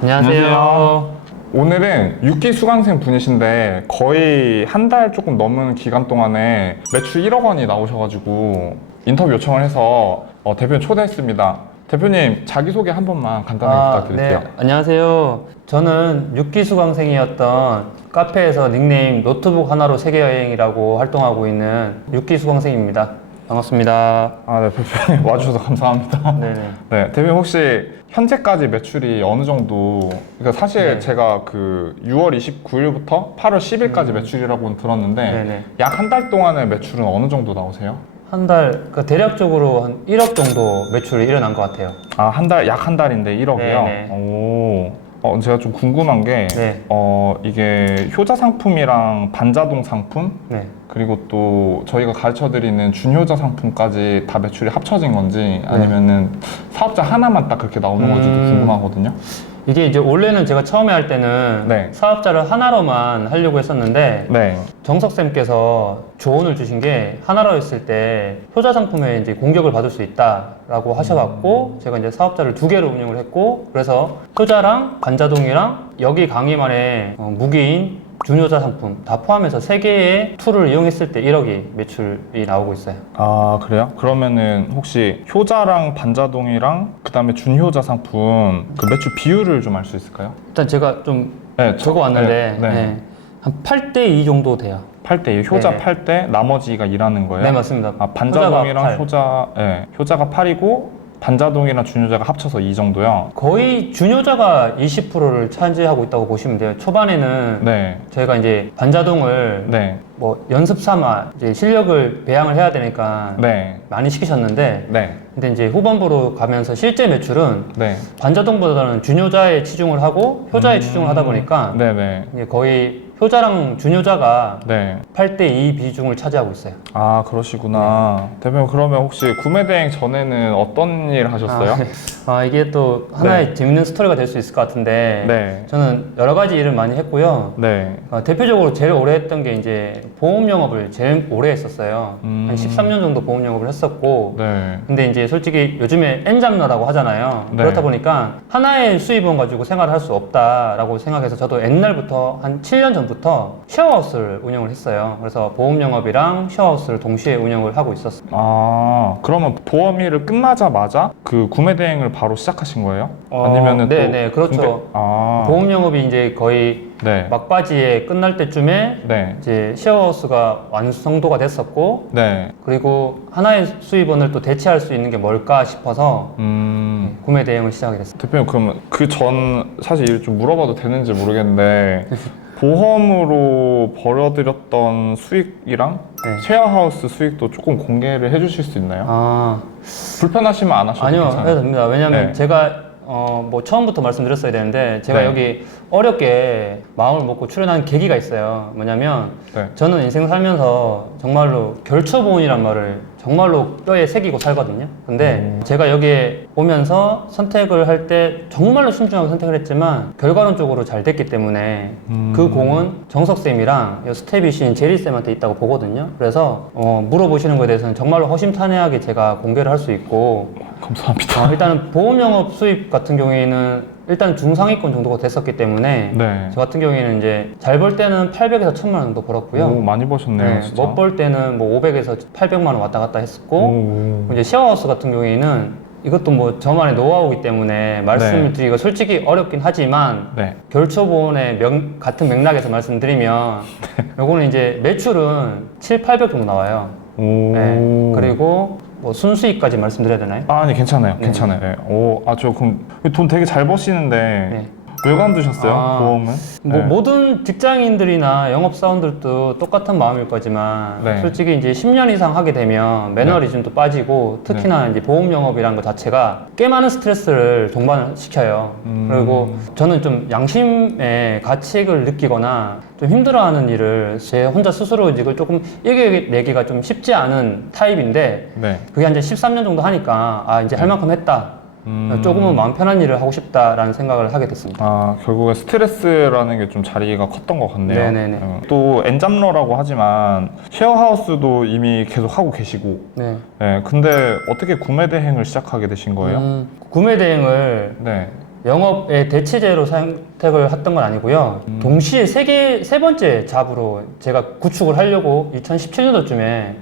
안녕하세요. 오늘은 6기 수강생 분이신데 거의 한 달 조금 넘은 기간 동안에 매출 1억 원이 나오셔가지고 인터뷰 요청을 해서 대표님 초대했습니다. 대표님 자기소개 한 번만 간단하게 부탁드릴게요. 네. 안녕하세요. 저는 6기 수강생이었던 카페에서 닉네임 노트북 하나로 세계여행이라고 활동하고 있는 6기 수강생입니다. 반갑습니다. 네, 대표님 와주셔서 감사합니다. 네네. 네, 대표님 혹시 현재까지 매출이 어느 정도, 그러니까 사실 네. 제가 그 6월 29일부터 8월 10일까지 매출이라고는 들었는데 네네. 약 한 달 동안의 매출은 어느 정도 나오세요? 한 달, 대략적으로 한 1억 정도 매출이 일어난 것 같아요. 약 한 달인데 1억이요? 네네. 오. 제가 좀 궁금한 게, 네. 이게 효자 상품이랑 반자동 상품, 네. 그리고 또 저희가 가르쳐 드리는 준효자 상품까지 다 매출이 합쳐진 건지 아니면은 사업자 하나만 딱 그렇게 나오는 건지도 궁금하거든요. 이게 이제 원래는 제가 처음에 할 때는 네. 사업자를 하나로만 하려고 했었는데 네. 정석쌤께서 조언을 주신 게 하나로 했을 때 효자 상품에 이제 공격을 받을 수 있다라고 하셔갖고 제가 이제 사업자를 2개로 운영을 했고, 그래서 효자랑 반자동이랑 여기 강의만의 무기인 준효자 상품 다 포함해서 3개의 툴을 이용했을 때 1억이 매출이 나오고 있어요. 아, 그래요? 그러면은 혹시 효자랑 반자동이랑 그 다음에 준효자 상품 그 매출 비율을 좀 알 수 있을까요? 일단 제가 좀 네, 적어왔는데 네. 네. 한 8대2 정도 돼요. 8대, 효자 네. 8대, 나머지가 일하는 거예요? 네, 맞습니다. 반자동이랑 효자가 8. 효자가 8이고 반자동이랑 준효자가 합쳐서 2 정도요? 거의 준효자가 20%를 차지하고 있다고 보시면 돼요. 초반에는 네. 저희가 이제 반자동을 네. 뭐 연습 삼아 이제 실력을 배양을 해야 되니까 네. 많이 시키셨는데, 네. 근데 이제 후반부로 가면서 실제 매출은 네. 반자동보다는 준효자에 치중을 하고 효자에 치중을 하다 보니까 네네. 이게 거의 효자랑 준효자가 네. 8대2 비중을 차지하고 있어요. 아, 그러시구나. 대표님, 그러면 혹시 구매 대행 전에는 어떤 일 하셨어요? 이게 또 하나의 재밌는 스토리가 될 수 있을 것 같은데, 네. 저는 여러 가지 일을 많이 했고요. 네. 대표적으로 제일 오래 했던 게 이제 보험 영업을 제일 오래 했었어요. 한 13년 정도 보험 영업을 했었고, 네. 근데 이제 솔직히 요즘에 N잡러라고 하잖아요. 네. 그렇다 보니까 하나의 수입원 가지고 생활을 할 수 없다라고 생각해서 저도 옛날부터 한 7년 전부터 쉐어하우스를 운영을 했어요. 그래서 보험 영업이랑 쉐어하우스를 동시에 운영을 하고 있었어요. 아, 그러면 보험 일을 끝나자마자 그 구매 대행을 바로 시작하신 거예요? 아니면은 네네, 그렇죠. 보험 영업이 이제 거의 네. 막바지에 끝날 때쯤에 네. 이제 쉐어하우스가 완성도가 됐었고, 네. 그리고 하나의 수입원을 또 대체할 수 있는 게 뭘까 싶어서 구매 대행을 시작하게 됐습니다. 대표님, 그러면 그 전 사실 이를 좀 물어봐도 되는지 모르겠는데 보험으로 벌어들였던 수익이랑 네. 쉐어하우스 수익도 조금 공개를 해주실 수 있나요? 불편하시면 안 하셔도 아니요, 괜찮아요. 해도 됩니다. 왜냐면 네. 제가 뭐 처음부터 말씀드렸어야 되는데, 제가 네. 여기 어렵게 마음을 먹고 출연한 계기가 있어요. 뭐냐면 네. 저는 인생 살면서 정말로 결초보온이란 말을 정말로 뼈에 새기고 살거든요. 근데 제가 여기에 오면서 선택을 할 때 정말로 신중하게 선택을 했지만 결과론적으로 잘 됐기 때문에 그 공은 정석쌤이랑 스텝이신 제리쌤한테 있다고 보거든요. 그래서 물어보시는 거에 대해서는 정말로 허심탄회하게 제가 공개를 할 수 있고, 감사합니다. 일단은 보험 영업 수입 같은 경우에는 일단 중상위권 정도가 됐었기 때문에 네. 저 같은 경우에는 이제 잘 벌 때는 800에서 1000만 원 정도 벌었고요. 오, 많이 버셨네요, 진짜. 못 벌 때는 뭐 500에서 800만 원 왔다 갔다 했었고, 오. 이제 쉐어하우스 같은 경우에는 이것도 뭐 저만의 노하우이기 때문에 말씀을 네. 드리기가 솔직히 어렵긴 하지만, 네. 결초보온의 같은 맥락에서 말씀드리면 요거는 이제 매출은 7, 800 정도 나와요. 오. 네. 그리고 뭐 순수익까지 말씀드려야 되나요? 아니, 괜찮아요. 네. 괜찮아요. 네. 저 그럼 돈 되게 잘 버시는데 네. 왜 관두셨어요? 보험은? 뭐 네. 모든 직장인들이나 영업사원들도 똑같은 마음일 거지만, 네. 솔직히 이제 10년 이상 하게 되면 매너리즘도 빠지고, 특히나 이제 보험 영업이라는 것 자체가 꽤 많은 스트레스를 동반을 시켜요. 그리고 저는 좀 양심의 가책을 느끼거나 좀 힘들어하는 일을 제 혼자 스스로 이걸 조금 이겨내기가 좀 쉽지 않은 타입인데, 네. 그게 한 13년 정도 하니까 이제 할 만큼 했다. 조금은 마음 편한 일을 하고 싶다라는 생각을 하게 됐습니다. 결국에 스트레스라는 게 좀 자리가 컸던 것 같네요. 네네네. 또 엔잡러라고 하지만 쉐어하우스도 이미 계속 하고 계시고, 네. 네, 근데 어떻게 구매 대행을 시작하게 되신 거예요? 구매 대행을 네. 영업의 대체제로 선택을 했던 건 아니고요. 동시에 세 번째 잡으로 제가 구축을 하려고 2017년도쯤에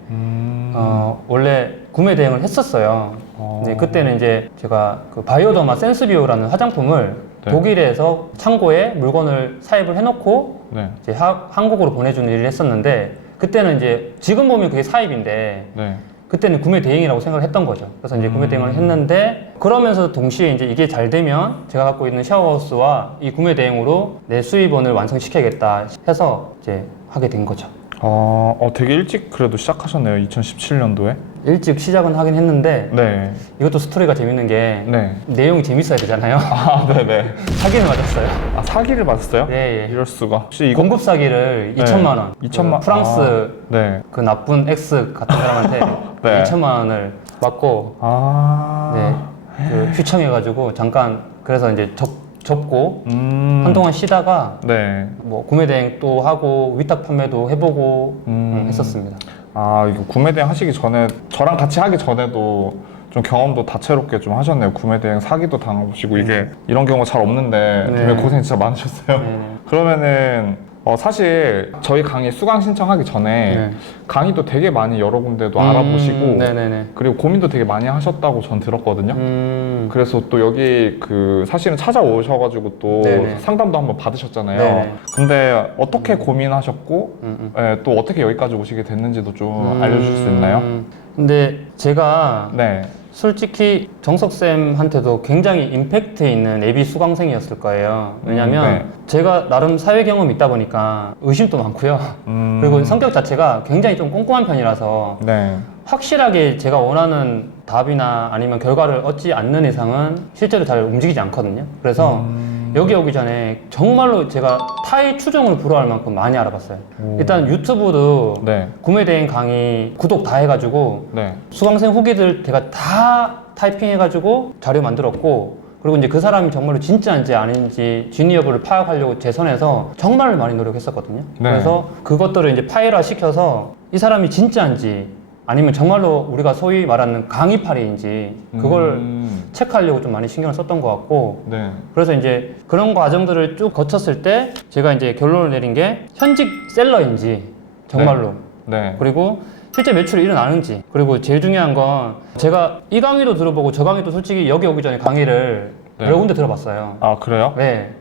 원래 구매 대행을 했었어요. 네, 그때는 이제 제가 그 바이오더마 센스비오라는 화장품을 네. 독일에서 창고에 물건을 사입을 해놓고 네. 이제 한국으로 보내주는 일을 했었는데 그때는 이제 지금 보면 그게 사입인데 네. 그때는 구매 대행이라고 생각을 했던 거죠. 그래서 이제 구매 대행을 했는데 그러면서 동시에 이제 이게 잘 되면 제가 갖고 있는 샤워하우스와 이 구매 대행으로 내 수입원을 완성시켜야겠다 해서 이제 하게 된 거죠. 되게 일찍 그래도 시작하셨네요. 2017년도에. 일찍 시작은 하긴 했는데 네. 이것도 스토리가 재밌는 게 네. 내용이 재밌어야 되잖아요. 네네. 사기를 맞았어요. 사기를 받았어요? 네, 예. 이럴 수가. 혹시 이거 공급 사기를 네. 2천만 원. 2천만 프랑스 네. 그 나쁜 X 같은 사람한테 네. 2천만 원을 받고 네, 그 휘청해가지고 잠깐 그래서 이제 접고 한동안 쉬다가 네. 뭐 구매 대행 또 하고 위탁 판매도 해보고 했었습니다. 이거 구매 대행 하시기 전에 저랑 같이 하기 전에도 좀 경험도 다채롭게 좀 하셨네요. 구매 대행 사기도 당해보시고 이게 이런 경우가 잘 없는데 네. 되게 고생 진짜 많으셨어요. 네. 그러면은 사실 저희 강의 수강 신청하기 전에 네. 강의도 되게 많이 여러 군데도 알아보시고 네네네. 그리고 고민도 되게 많이 하셨다고 전 들었거든요. 그래서 또 여기 그 사실은 찾아오셔가지고 또 네네. 상담도 한번 받으셨잖아요. 네네. 근데 어떻게 고민하셨고 또 어떻게 여기까지 오시게 됐는지도 좀 알려주실 수 있나요? 근데 제가 네. 솔직히 정석쌤한테도 굉장히 임팩트 있는 예비 수강생이었을 거예요. 왜냐면 네. 제가 나름 사회 경험이 있다 보니까 의심도 많고요. 그리고 성격 자체가 굉장히 좀 꼼꼼한 편이라서 네. 확실하게 제가 원하는 답이나 아니면 결과를 얻지 않는 이상은 실제로 잘 움직이지 않거든요. 그래서 여기 오기 전에 정말로 제가 타의 추종을 불허할 만큼 많이 알아봤어요. 일단 유튜브도 네. 구매 대행 강의 구독 다 해가지고 네. 수강생 후기들 제가 다 타이핑해가지고 자료 만들었고 그리고 이제 그 사람이 정말로 진짜인지 아닌지 진위 여부를 파악하려고 제 선에서 정말 많이 노력했었거든요. 네. 그래서 그것들을 이제 파일화 시켜서 이 사람이 진짜인지 아니면 정말로 우리가 소위 말하는 강의파리인지 그걸 체크하려고 좀 많이 신경을 썼던 것 같고 네. 그래서 이제 그런 과정들을 쭉 거쳤을 때 제가 이제 결론을 내린 게 현직 셀러인지 정말로 네. 그리고 실제 매출이 일어나는지 그리고 제일 중요한 건 제가 이 강의도 들어보고 저 강의도 솔직히 여기 오기 전에 강의를 네. 여러 군데 들어봤어요. 그래요? 네.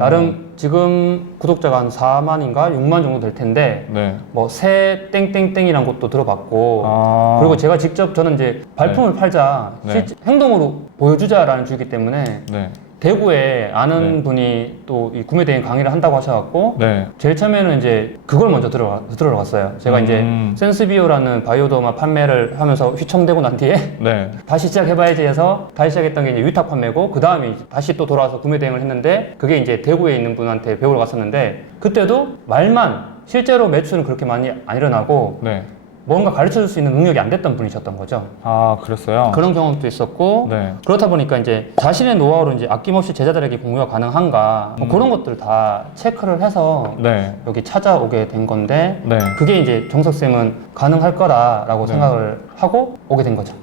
나름 지금 구독자가 한 4만인가 6만 정도 될 텐데 네. 뭐 새 땡땡땡이란 것도 들어봤고 그리고 제가 직접 저는 이제 발품을 팔자 네. 실제 행동으로 보여주자라는 주의기 때문에 네. 대구에 아는 분이 또 이 구매 대행 강의를 한다고 하셔갖고 네. 제일 처음에는 이제 그걸 먼저 들어갔어요. 제가 이제 센스비오라는 바이오더마 판매를 하면서 휘청대고 난 뒤에 네. 다시 시작해봐야지 해서 다시 시작했던 게 이제 위탁 판매고 그 다음에 다시 또 돌아와서 구매 대행을 했는데 그게 이제 대구에 있는 분한테 배우러 갔었는데 그때도 말만 실제로 매출은 그렇게 많이 안 일어나고 네. 뭔가 가르쳐 줄 수 있는 능력이 안 됐던 분이셨던 거죠. 그랬어요? 그런 경험도 있었고 네. 그렇다 보니까 이제 자신의 노하우를 이제 아낌없이 제자들에게 공유가 가능한가 뭐 그런 것들 다 체크를 해서 네. 여기 찾아오게 된 건데 네. 그게 이제 정석쌤은 가능할 거라고 생각을 하고 오게 된 거죠.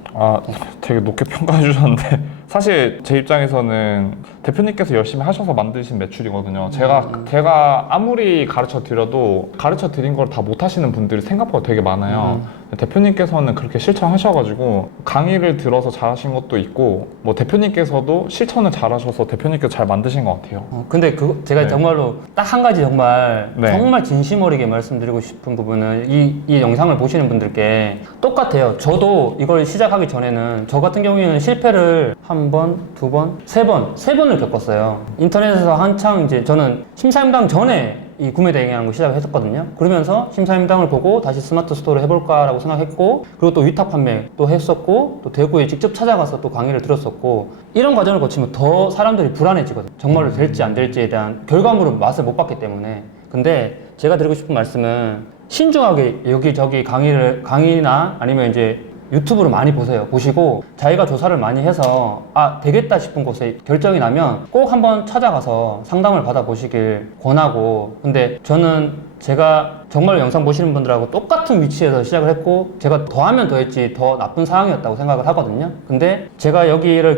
되게 높게 평가해 주셨는데 사실 제 입장에서는 대표님께서 열심히 하셔서 만드신 매출이거든요. 제가 아무리 가르쳐 드려도 가르쳐 드린 걸 다 못 하시는 분들이 생각보다 되게 많아요. 대표님께서는 그렇게 실천하셔가지고 강의를 들어서 잘하신 것도 있고 뭐 대표님께서도 실천을 잘하셔서 대표님께서 잘 만드신 것 같아요. 근데 제가 네. 정말로 딱 한 가지 정말 네. 정말 진심 어리게 말씀드리고 싶은 부분은 이 영상을 보시는 분들께 똑같아요. 저도 이걸 시작하기 전에는 저 같은 경우에는 실패를 한 번, 두 번, 세 번을 겪었어요. 인터넷에서 한창 이제 저는 심사임당 전에 이 구매 대행이라는 걸 시작을 했었거든요. 그러면서 심사임당을 보고 다시 스마트 스토어를 해볼까라고 생각했고 그리고 또 위탁 판매 또 했었고 또 대구에 직접 찾아가서 또 강의를 들었었고 이런 과정을 거치면 더 사람들이 불안해지거든요. 정말로 될지 안 될지에 대한 결과물을 맛을 못 봤기 때문에. 근데 제가 드리고 싶은 말씀은 신중하게 여기저기 강의나 아니면 이제 유튜브를 많이 보시고 자기가 조사를 많이 해서 되겠다 싶은 곳에 결정이 나면 꼭 한번 찾아가서 상담을 받아보시길 권하고 근데 저는 제가 정말 영상 보시는 분들하고 똑같은 위치에서 시작을 했고 제가 더하면 더했지 더 나쁜 상황이었다고 생각을 하거든요. 근데 제가 여기를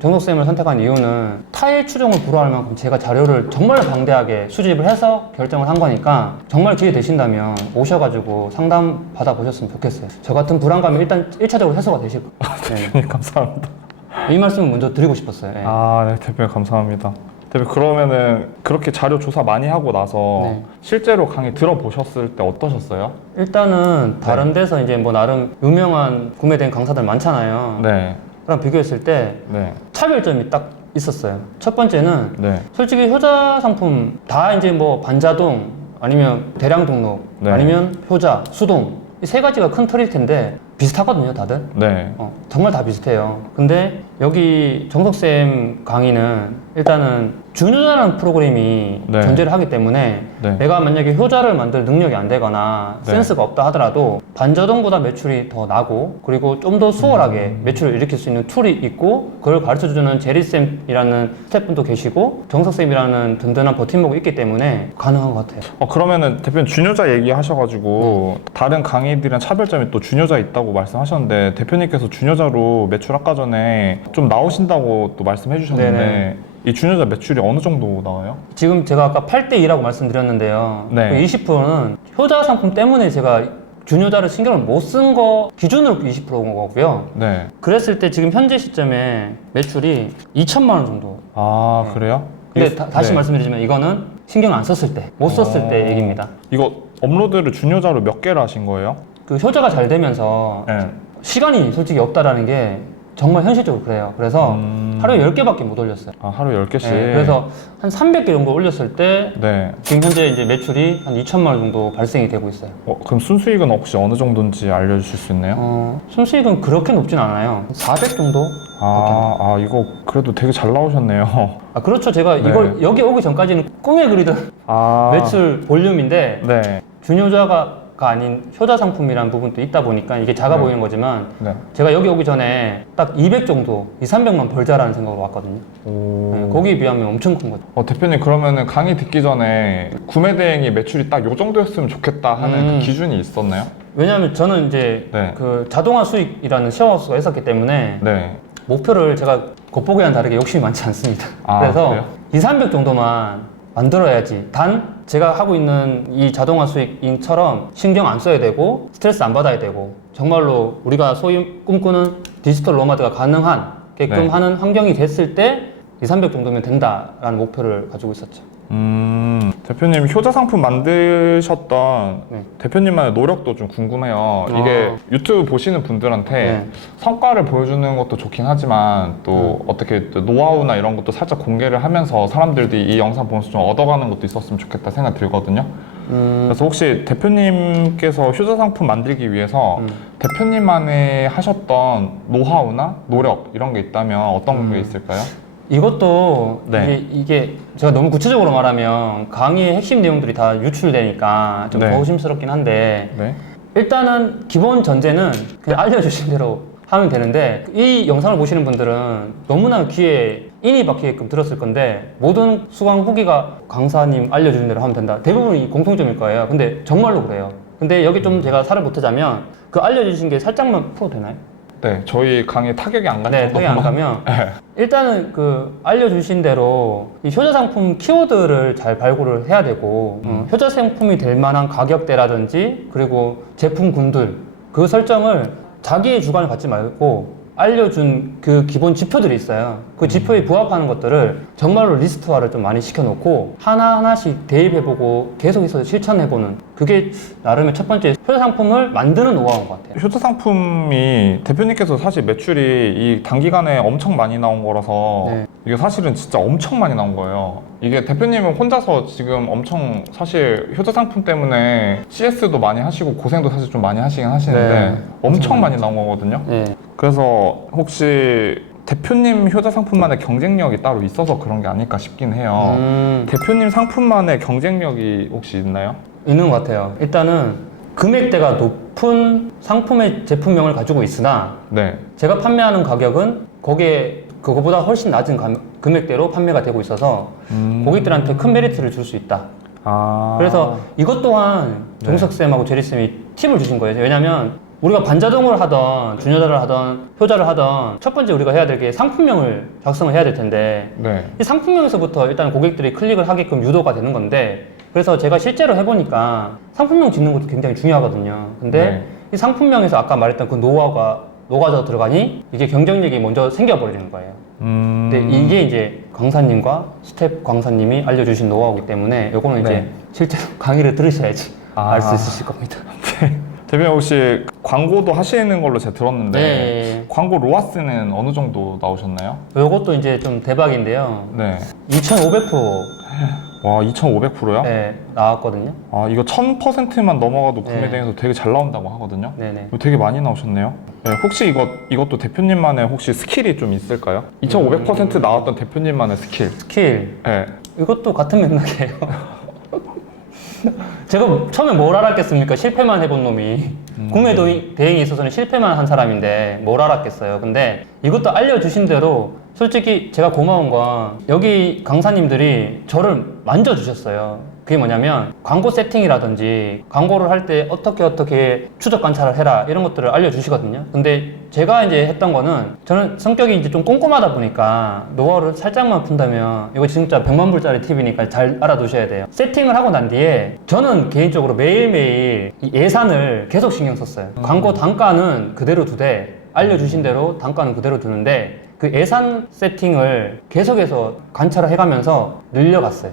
정석쌤을 선택한 이유는 타일 추종을 불허할 만큼 제가 자료를 정말 방대하게 수집을 해서 결정을 한 거니까 정말 기회 되신다면 오셔가지고 상담 받아보셨으면 좋겠어요. 저 같은 불안감이 일단 1차적으로 해소가 되실 거예요. 대표님 감사합니다. 이 말씀을 먼저 드리고 싶었어요. 네. 네, 대표님 감사합니다. 대표님 그러면은 그렇게 자료 조사 많이 하고 나서 네. 실제로 강의 들어보셨을 때 어떠셨어요? 일단은 다른 데서 이제 뭐 나름 유명한 구매된 강사들 많잖아요. 네, 그랑 비교했을 때 네, 차별점이 딱 있었어요. 첫 번째는 네, 솔직히 효자 상품 다 이제 뭐 반자동 아니면 대량 등록 네. 아니면 효자, 수동 이 세 가지가 큰 틀일 텐데 비슷하거든요, 다들. 네, 정말 다 비슷해요. 근데 여기 정석쌤 강의는 일단은 준효자라는 프로그램이 네. 존재를 하기 때문에 네. 내가 만약에 효자를 만들 능력이 안 되거나 네. 센스가 없다 하더라도 반자동보다 매출이 더 나고 그리고 좀 더 수월하게 매출을 일으킬 수 있는 툴이 있고 그걸 가르쳐주는 제리쌤이라는 스태프분도 계시고 정석쌤이라는 든든한 버팀목이 있기 때문에 가능한 것 같아요. 그러면은 대표님 준효자 얘기하셔가지고 다른 강의들이랑 차별점이 또 준효자 있다고 말씀하셨는데 대표님께서 준효자로 매출 아까 전에 좀 나오신다고 또 말씀해 주셨는데 네네. 이 준효자 매출이 어느 정도 나와요? 지금 제가 아까 8대2라고 말씀드렸는데요. 네. 그 20%는 효자 상품 때문에 제가 준효자를 신경을 못 쓴 거 기준으로 20%인 거고요. 네. 그랬을 때 지금 현재 시점에 매출이 2천만 원 정도. 아 그래요? 근데 이게- 다시 네. 말씀드리지만 이거는 신경 안 썼을 때, 못 썼을 때 얘기입니다. 이거 업로드를 준효자로 몇 개를 하신 거예요? 그 효자가 잘 되면서 네. 시간이 솔직히 없다라는 게 정말 현실적으로 그래요. 그래서 하루에 10개밖에 못 올렸어요. 하루 10개씩. 네, 그래서 한 300개 정도 올렸을 때 네. 지금 현재 이제 매출이 한 2천만 원 정도 발생이 되고 있어요. 그럼 순수익은 혹시 어느 정도인지 알려주실 수 있나요? 순수익은 그렇게 높진 않아요. 400 정도? 이거 그래도 되게 잘 나오셨네요. 그렇죠. 제가 네. 이걸 여기 오기 전까지는 꿈에 그리던 매출 볼륨인데 네. 준효자가 아닌 효자 상품이라는 부분도 있다 보니까 이게 작아 네. 보이는 거지만 네. 제가 여기 오기 전에 딱 200 정도, 200~300만 벌자라는 생각으로 왔거든요. 네, 거기에 비하면 엄청 큰 거죠. 대표님 그러면은 강의 듣기 전에 구매 대행이 매출이 딱 요 정도였으면 좋겠다 하는 그 기준이 있었나요? 왜냐하면 저는 이제 네. 그 자동화 수익이라는 쉐어하우스가 있었기 때문에 네. 목표를 제가 겉보기와는 다르게 욕심이 많지 않습니다. 아, 그래서 그래요? 200~300 정도만 만들어야지. 단 제가 하고 있는 이 자동화 수익인처럼 신경 안 써야 되고 스트레스 안 받아야 되고 정말로 우리가 소위 꿈꾸는 디지털 노마드가 가능하게끔 네. 하는 환경이 됐을 때 200~300 정도면 된다라는 목표를 가지고 있었죠. 대표님 효자 상품 만드셨던 네. 대표님만의 노력도 좀 궁금해요. 이게 유튜브 보시는 분들한테 네. 성과를 보여주는 것도 좋긴 하지만 또 어떻게 또 노하우나 이런 것도 살짝 공개를 하면서 사람들이 이 영상 보면서 좀 얻어가는 것도 있었으면 좋겠다 생각 들거든요. 그래서 혹시 대표님께서 효자 상품 만들기 위해서 대표님만의 하셨던 노하우나 노력 이런 게 있다면 어떤 게 있을까요? 이것도 네. 이게 제가 너무 구체적으로 말하면 강의의 핵심 내용들이 다 유출되니까 좀 네. 조심스럽긴 한데 네. 일단은 기본 전제는 그냥 알려주신 대로 하면 되는데 이 영상을 보시는 분들은 너무나 귀에 인이 박히게끔 들었을 건데 모든 수강 후기가 강사님 알려주신 대로 하면 된다. 대부분이 공통점일 거예요. 근데 정말로 그래요. 근데 여기 좀 제가 살을 보태자면 그 알려주신 게 살짝만 풀어도 되나요? 네, 저희 강의 타격이 안 간 네, 타겟 안 가면 일단은 그 알려주신 대로 이 효자 상품 키워드를 잘 발굴을 해야 되고 효자 상품이 될 만한 가격대라든지 그리고 제품 군들 그 설정을 자기의 주관을 갖지 말고 알려준 그 기본 지표들이 있어요. 그 지표에 부합하는 것들을 정말로 리스트화를 좀 많이 시켜놓고 하나하나씩 대입해보고 계속해서 실천해보는 그게 나름의 첫 번째 효자 상품을 만드는 노하우인 것 같아요. 효자 상품이 대표님께서 사실 매출이 이 단기간에 엄청 많이 나온 거라서 네. 이게 사실은 진짜 엄청 많이 나온 거예요. 이게 대표님은 혼자서 지금 엄청 사실 효자 상품 때문에 CS도 많이 하시고 고생도 사실 좀 많이 하시긴 하시는데 네. 엄청 많이 나온 거거든요. 네. 그래서 혹시 대표님 효자 상품만의 경쟁력이 따로 있어서 그런 게 아닐까 싶긴 해요. 대표님 상품만의 경쟁력이 혹시 있나요? 있는 것 같아요. 일단은 금액대가 높은 상품의 제품명을 가지고 있으나 네. 제가 판매하는 가격은 거기에 그거보다 훨씬 낮은 금액대로 판매가 되고 있어서 고객들한테 큰 메리트를 줄 수 있다. 그래서 이것 또한 정석쌤하고 제리쌤이 팁을 주신 거예요. 왜냐면 우리가 반자동을 하던 준여자를 하던 효자를 하던 첫 번째 우리가 해야 될 게 상품명을 작성을 해야 될 텐데 네. 이 상품명에서부터 일단 고객들이 클릭을 하게끔 유도가 되는 건데, 그래서 제가 실제로 해보니까 상품명 짓는 것도 굉장히 중요하거든요. 근데 이 상품명에서 아까 말했던 그 노하우가 녹아져 들어가니 이게 경쟁력이 먼저 생겨버리는 거예요. 근데 이게 이제 강사님과 스텝 강사님이 알려주신 노하우이기 때문에 요거는 이제 실제로 강의를 들으셔야지 알 수 있으실 겁니다. 대표님 혹시 광고도 하시는 걸로 제가 들었는데 네. 광고 로아스는 어느 정도 나오셨나요? 요것도 이제 좀 대박인데요. 네. 2,500% 와, 2,500%요? 네, 나왔거든요. 아, 이거 1000%만 넘어가도 구매 네. 대행에서 되게 잘 나온다고 하거든요. 네네. 이거 되게 많이 나오셨네요. 네, 혹시 이것도 대표님만의 혹시 스킬이 좀 있을까요? 2,500% 나왔던 대표님만의 스킬. 스킬. 네. 이것도 같은 맥락이에요. 제가 처음에 뭘 알았겠습니까? 실패만 해본 놈이. 구매 대행에 있어서는 실패만 한 사람인데 뭘 알았겠어요. 근데 이것도 알려주신 대로 솔직히 제가 고마운 건 여기 강사님들이 저를 만져주셨어요. 그게 뭐냐면 광고 세팅이라든지 광고를 할 때 어떻게 추적 관찰을 해라 이런 것들을 알려주시거든요. 근데 제가 이제 했던 거는 저는 성격이 이제 좀 꼼꼼하다 보니까 노하우를 살짝만 푼다면 이거 진짜 100만 불짜리 팁이니까 잘 알아두셔야 돼요. 세팅을 하고 난 뒤에 저는 개인적으로 매일매일 이 예산을 계속 신경 썼어요. 광고 단가는 그대로 두되 알려주신 대로 단가는 그대로 두는데 그 예산 세팅을 계속해서 관찰을 해가면서 늘려갔어요.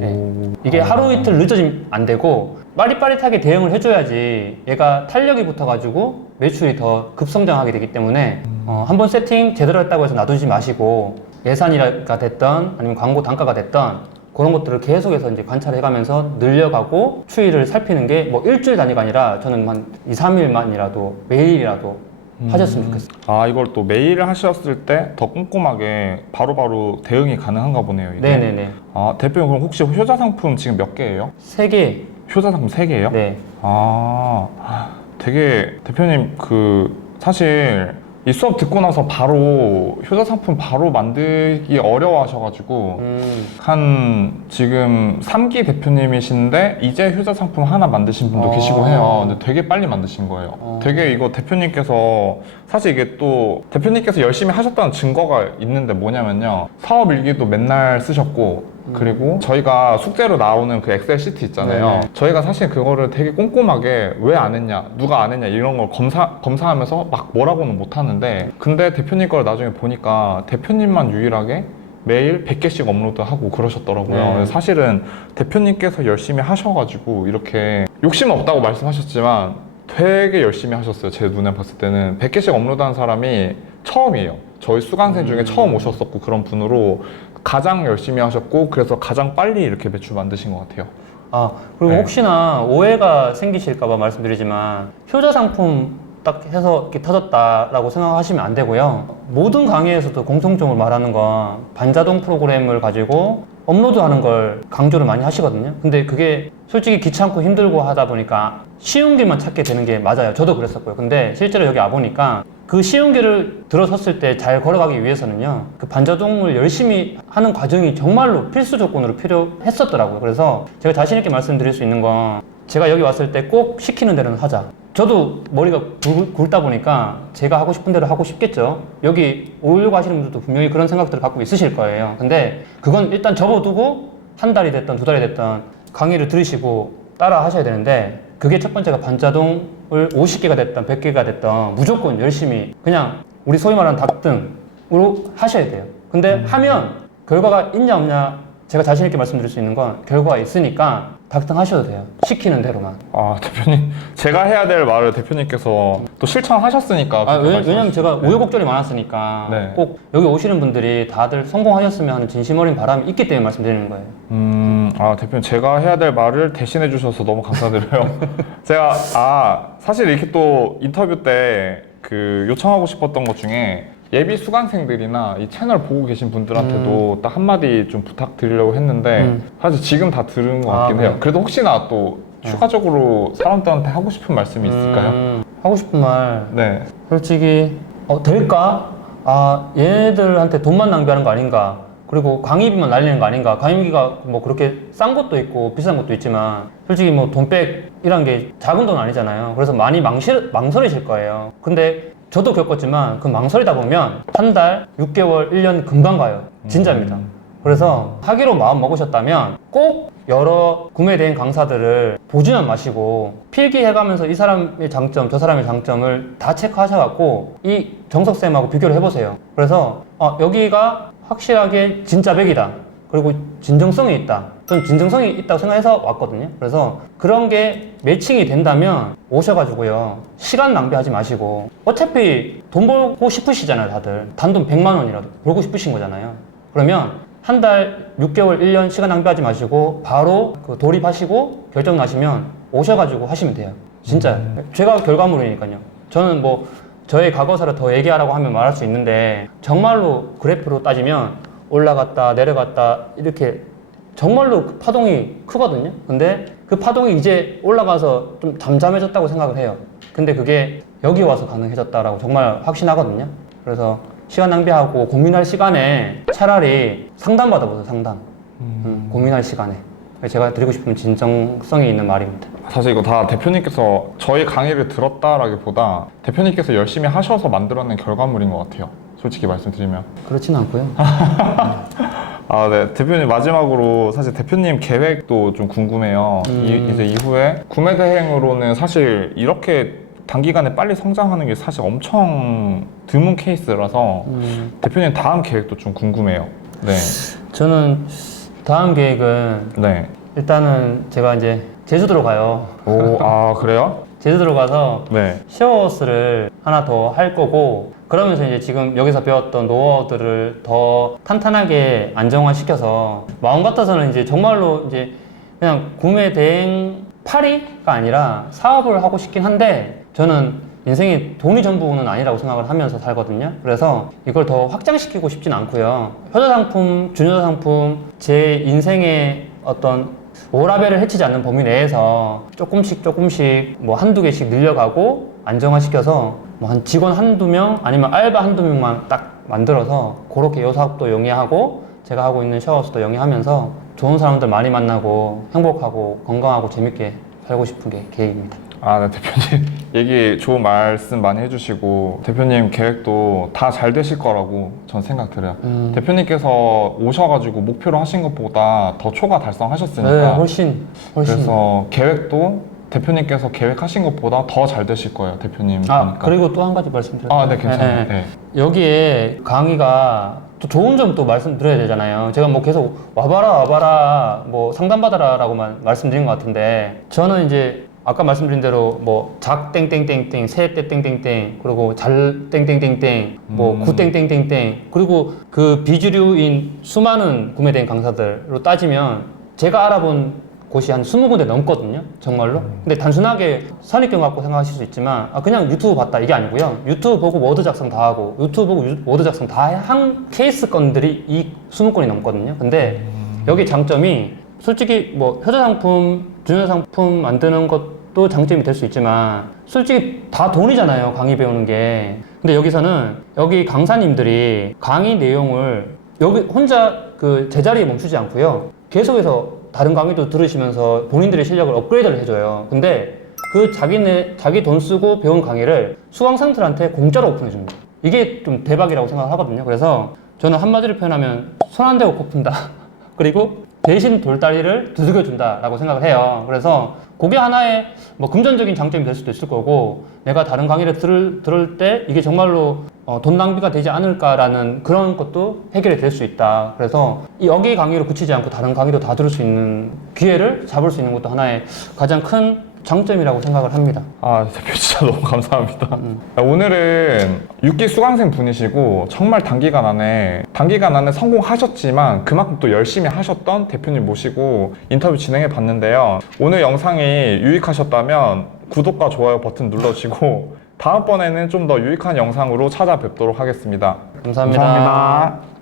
네. 이게 하루 이틀 늦어지면 안 되고 빠릿빠릿하게 대응을 해줘야지 얘가 탄력이 붙어가지고 매출이 더 급성장하게 되기 때문에 한번 세팅 제대로 했다고 해서 놔두지 마시고 예산이가 됐던 아니면 광고 단가가 됐던 그런 것들을 계속해서 이제 관찰해가면서 늘려가고 추이를 살피는 게 뭐 일주일 단위가 아니라 저는 한 2, 3일만이라도 매일이라도 하셨으면 좋겠어요. 아, 이걸 또 매일 하셨을 때 더 꼼꼼하게 바로바로 대응이 가능한가 보네요. 이게. 네네네. 아, 대표님 그럼 혹시 효자 상품 지금 몇 개예요? 3개. 효자 상품 3개예요? 네. 아, 되게 대표님 사실 이 수업 듣고 나서 바로 효자 상품 바로 만들기 어려워하셔가지고 한 지금 3기 대표님이신데 이제 효자 상품 하나 만드신 분도 계시고 해요. 근데 되게 빨리 만드신 거예요. 되게 이거 대표님께서 사실 이게 또 대표님께서 열심히 하셨다는 증거가 있는데 뭐냐면요, 사업 일기도 맨날 쓰셨고 그리고 저희가 숙제로 나오는 그 엑셀 시트 있잖아요. 네네. 저희가 사실 그거를 되게 꼼꼼하게 왜 안 했냐, 누가 안 했냐 이런 걸 검사하면서 막 뭐라고는 못 하는데, 근데 대표님 걸 나중에 보니까 대표님만 유일하게 매일 100개씩 업로드하고 그러셨더라고요. 네. 그래서 사실은 대표님께서 열심히 하셔가지고 이렇게 욕심 없다고 말씀하셨지만 되게 열심히 하셨어요. 제 눈에 봤을 때는 100개씩 업로드한 사람이 처음이에요. 저희 수강생 중에 처음 오셨었고 그런 분으로 가장 열심히 하셨고 그래서 가장 빨리 이렇게 매출 만드신 것 같아요. 아, 그리고 네. 혹시나 오해가 생기실까봐 말씀드리지만 효자 상품 딱 해서 이렇게 터졌다라고 생각하시면 안 되고요. 모든 강의에서도 공통점을 말하는 건 반자동 프로그램을 가지고 업로드하는 걸 강조를 많이 하시거든요. 근데 그게 솔직히 귀찮고 힘들고 하다 보니까 쉬운 길만 찾게 되는 게 맞아요. 저도 그랬었고요. 근데 실제로 여기 와보니까 그 쉬운 길을 들어섰을 때 잘 걸어가기 위해서는요, 그 반자동을 열심히 하는 과정이 정말로 필수 조건으로 필요했었더라고요. 그래서 제가 자신있게 말씀드릴 수 있는 건 제가 여기 왔을 때 꼭 시키는 대로는 하자. 저도 머리가 굵다 보니까 제가 하고 싶은 대로 하고 싶겠죠. 여기 오려고 하시는 분들도 분명히 그런 생각들을 갖고 있으실 거예요. 근데 그건 일단 접어두고 한 달이 됐든 두 달이 됐든 강의를 들으시고 따라 하셔야 되는데, 그게 첫 번째가 반자동을 50개가 됐든 100개가 됐든 무조건 열심히 그냥 우리 소위 말하는 닭등으로 하셔야 돼요. 근데 하면 결과가 있냐 없냐 제가 자신 있게 말씀드릴 수 있는 건 결과가 있으니까 닭등 하셔도 돼요. 시키는 대로만. 아, 대표님 제가 해야 될 말을 대표님께서 또 실천하셨으니까. 왜냐면 제가 우여곡절이 많았으니까 네. 꼭 여기 오시는 분들이 다들 성공하셨으면 하는 진심 어린 바람이 있기 때문에 말씀드리는 거예요. 아, 대표님 제가 해야 될 말을 대신해 주셔서 너무 감사드려요. 제가 사실 이렇게 또 인터뷰 때 그 요청하고 싶었던 것 중에 예비 수강생들이나 이 채널 보고 계신 분들한테도 딱 한마디 좀 부탁드리려고 했는데 사실 지금 다 들은 것 같긴 해요. 그래도 혹시나 또 추가적으로 사람들한테 하고 싶은 말씀이 있을까요? 하고 싶은 말 네. 솔직히 될까? 얘네들한테 돈만 낭비하는 거 아닌가? 그리고 강의비만 날리는 거 아닌가. 강의비가 뭐 그렇게 싼 것도 있고 비싼 것도 있지만 솔직히 뭐 돈백이란 게 작은 돈 아니잖아요. 그래서 많이 망설이실 거예요. 근데 저도 겪었지만 그 망설이다 보면 한 달, 6개월, 1년 금방 가요. 진짜입니다. 그래서 하기로 마음 먹으셨다면 꼭 여러 구매대행 강사들을 보지만 마시고 필기해가면서 이 사람의 장점, 저 사람의 장점을 다 체크하셔갖고 이 정석쌤하고 비교를 해보세요. 그래서 여기가 확실하게 진짜 백이다. 그리고 진정성이 있다. 전 진정성이 있다고 생각해서 왔거든요. 그래서 그런 게 매칭이 된다면 오셔가지고요. 시간 낭비하지 마시고 어차피 돈 벌고 싶으시잖아요, 다들. 단돈 100만 원이라도 벌고 싶으신 거잖아요. 그러면 한 달, 6개월, 1년 시간 낭비하지 마시고 바로 그 돌입하시고 결정 나시면 오셔가지고 하시면 돼요. 진짜요. 제가 결과물이니까요. 저는 뭐 저의 과거사를 더 얘기하라고 하면 말할 수 있는데 정말로 그래프로 따지면 올라갔다 내려갔다 이렇게 정말로 그 파동이 크거든요. 근데 그 파동이 이제 올라가서 좀 잠잠해졌다고 생각을 해요. 근데 그게 여기 와서 가능해졌다라고 정말 확신하거든요. 그래서 시간 낭비하고 고민할 시간에 차라리 상담 받아보세요. 상담. 고민할 시간에. 제가 드리고 싶은 진정성이 있는 말입니다. 사실 이거 다 대표님께서 저희 강의를 들었다라기보다 대표님께서 열심히 하셔서 만들어낸 결과물인 것 같아요. 솔직히 말씀드리면. 그렇진 않고요. 네. 대표님 마지막으로 사실 대표님 계획도 좀 궁금해요. 이제 이후에 구매 대행으로는 사실 이렇게 단기간에 빨리 성장하는 게 사실 엄청 드문 케이스라서 대표님 다음 계획도 좀 궁금해요. 네. 저는 다음 계획은 네. 일단은 제가 이제 제주도로 가요. 그래요? 제주도로 가서 네. 쉐어하우스를 하나 더 할 거고 그러면서 이제 지금 여기서 배웠던 노하우들을 더 탄탄하게 안정화시켜서 마음 같아서는 이제 정말로 이제 그냥 구매 대행 파리가 아니라 사업을 하고 싶긴 한데 저는 인생이 돈이 전부는 아니라고 생각을 하면서 살거든요. 그래서 이걸 더 확장시키고 싶진 않고요. 효자 상품, 준효자 상품, 제 인생의 어떤 워라밸을 해치지 않는 범위 내에서 조금씩 뭐 한두 개씩 늘려가고 안정화시켜서 뭐 한 직원 한두 명 아니면 알바 한두 명만 딱 만들어서 그렇게 요 사업도 영위하고 제가 하고 있는 쉐어하우스도 영위하면서 좋은 사람들 많이 만나고 행복하고 건강하고 재밌게 살고 싶은 게 계획입니다. 네, 대표님 얘기 좋은 말씀 많이 해주시고 대표님 계획도 다 잘 되실 거라고 전 생각 들어요. 대표님께서 오셔가지고 목표로 하신 것보다 더 초과 달성하셨으니까 네, 훨씬. 그래서 계획도 대표님께서 계획하신 것보다 더 잘 되실 거예요, 대표님 보니까. 그리고 또 한 가지 말씀드릴까요? 네, 괜찮아요. 네. 여기에 강의가 또 좋은 점 또 말씀드려야 되잖아요. 제가 뭐 계속 와봐라 뭐 상담받아라 라고만 말씀드린 것 같은데 저는 이제 아까 말씀드린 대로 뭐 작 땡땡땡땡, 새때 땡땡땡, 그리고 잘 땡땡땡땡, 뭐 구 땡땡땡땡, 그리고 그 비주류인 수많은 구매대행 강사들로 따지면 제가 알아본 곳이 한 20군데 넘거든요. 정말로. 근데 단순하게 선입견 갖고 생각하실 수 있지만 그냥 유튜브 봤다 이게 아니고요. 유튜브 보고 워드 작성 다 하고 유튜브 보고 워드 작성 다 한 케이스 건들이 이 20건이 넘거든요. 근데 여기 장점이 솔직히 뭐 효자 상품, 준효자 상품 만드는 것도 장점이 될 수 있지만 솔직히 다 돈이잖아요. 강의 배우는 게. 근데 여기서는 여기 강사님들이 강의 내용을 여기 혼자 그 제자리에 멈추지 않고요. 계속해서 다른 강의도 들으시면서 본인들의 실력을 업그레이드를 해줘요. 근데 그 자기 돈 쓰고 배운 강의를 수강생들한테 공짜로 오픈해줍니다. 이게 좀 대박이라고 생각하거든요. 그래서 저는 한마디로 표현하면 손 안 대고 코 푼다. 그리고 대신 돌다리를 두들겨준다 라고 생각을 해요. 그래서 그게 하나의 뭐 금전적인 장점이 될 수도 있을 거고 내가 다른 강의를 들을 때 이게 정말로 돈 낭비가 되지 않을까라는 그런 것도 해결이 될 수 있다. 그래서 여기 강의로 그치지 않고 다른 강의도 다 들을 수 있는 기회를 잡을 수 있는 것도 하나의 가장 큰 장점이라고 생각을 합니다. 대표 진짜 너무 감사합니다. 오늘은 6기 수강생 분이시고 정말 단기간 안에 성공하셨지만 그만큼 또 열심히 하셨던 대표님 모시고 인터뷰 진행해 봤는데요. 오늘 영상이 유익하셨다면 구독과 좋아요 버튼 눌러주시고 다음번에는 좀 더 유익한 영상으로 찾아뵙도록 하겠습니다. 감사합니다. 감사합니다.